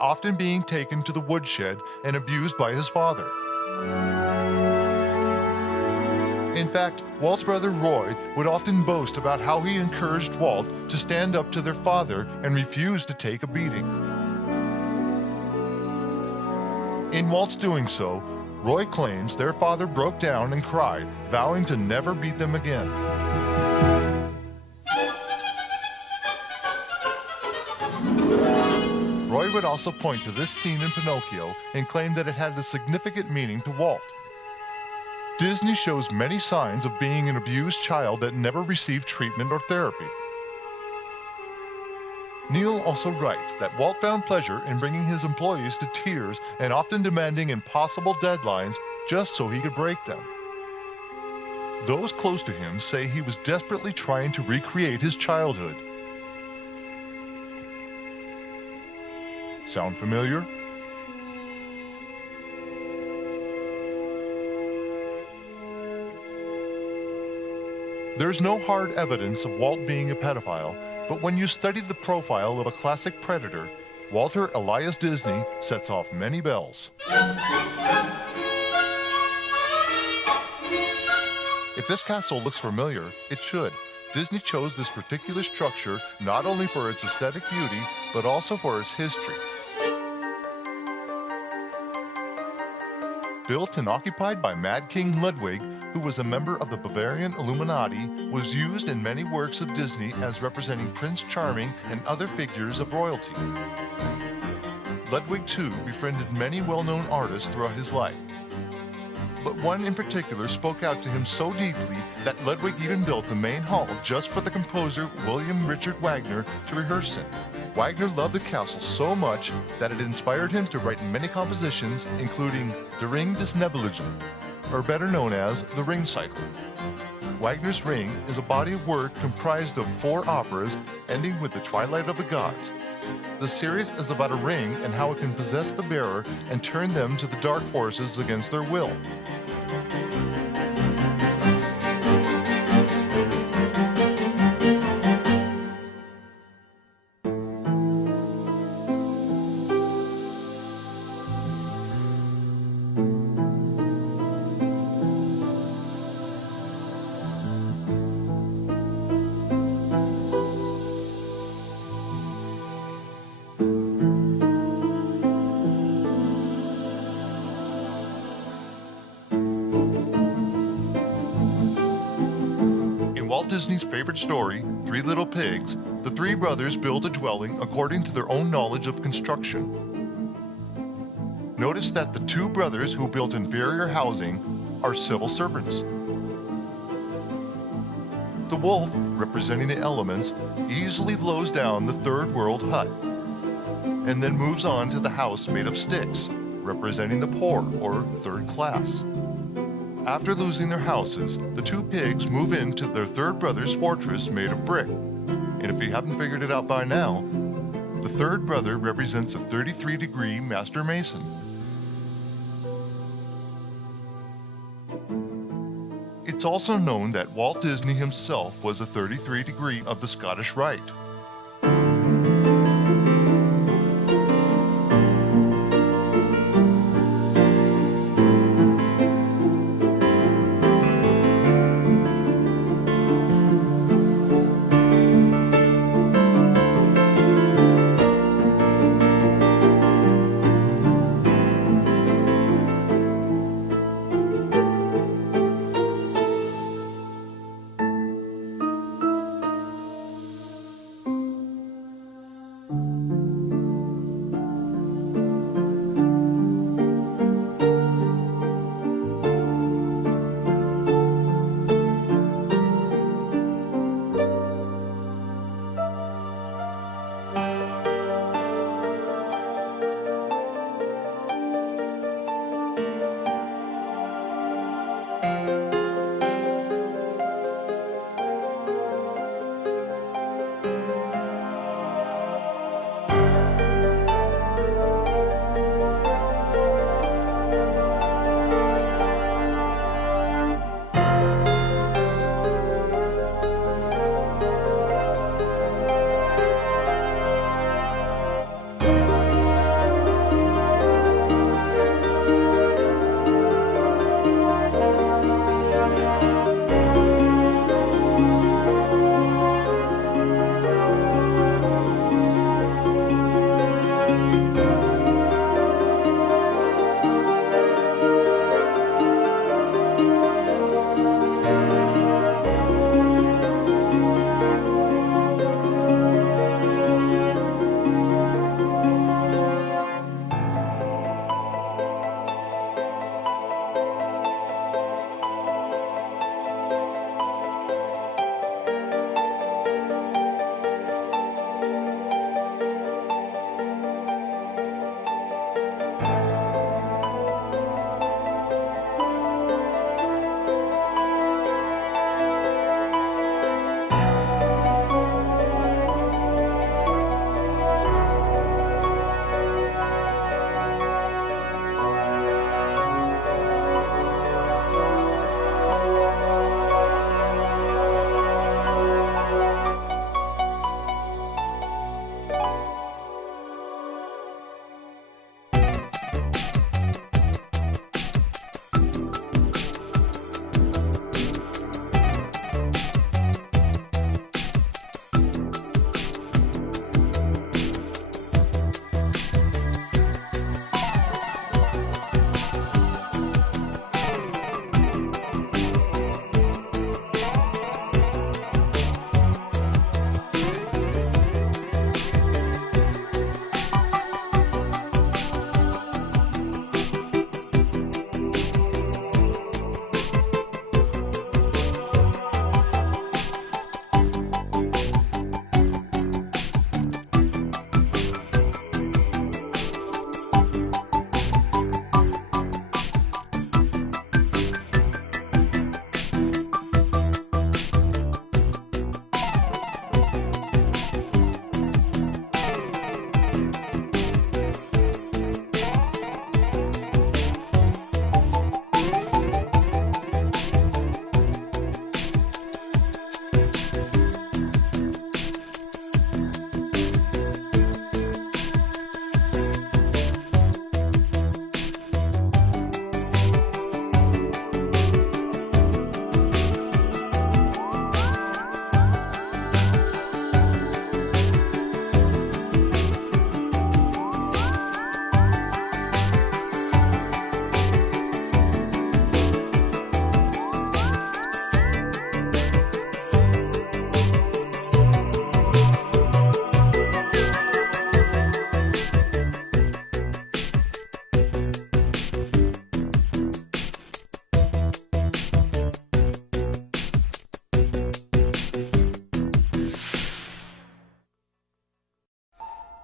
often being taken to the woodshed and abused by his father. In fact, Walt's brother Roy would often boast about how he encouraged Walt to stand up to their father and refuse to take a beating. In Walt's doing so, Roy claims their father broke down and cried, vowing to never beat them again. Roy would also point to this scene in Pinocchio and claim that it had a significant meaning to Walt. Disney shows many signs of being an abused child that never received treatment or therapy. Neil also writes that Walt found pleasure in bringing his employees to tears and often demanding impossible deadlines just so he could break them. Those close to him say he was desperately trying to recreate his childhood. Sound familiar? There's no hard evidence of Walt being a pedophile, but when you study the profile of a classic predator, Walter Elias Disney sets off many bells. If this castle looks familiar, it should. Disney chose this particular structure not only for its aesthetic beauty, but also for its history. Built and occupied by Mad King Ludwig, who was a member of the Bavarian Illuminati, was used in many works of Disney as representing Prince Charming and other figures of royalty. Ludwig, too, befriended many well-known artists throughout his life. But one in particular spoke out to him so deeply that Ludwig even built the main hall just for the composer William Richard Wagner to rehearse in. Wagner loved the castle so much that it inspired him to write many compositions, including The Ring des Nebeligen, or better known as the Ring Cycle. Wagner's Ring is a body of work comprised of 4 operas, ending with the Twilight of the Gods. The series is about a ring and how it can possess the bearer and turn them to the dark forces against their will. Walt Disney's favorite story, Three Little Pigs, the 3 brothers build a dwelling according to their own knowledge of construction. Notice that the 2 brothers who built inferior housing are civil servants. The wolf, representing the elements, easily blows down the third world hut, and then moves on to the house made of sticks, representing the poor or third class. After losing their houses, the 2 pigs move into their third brother's fortress made of brick. And if you haven't figured it out by now, the third brother represents a 33-degree master mason. It's also known that Walt Disney himself was a 33 degree of the Scottish Rite.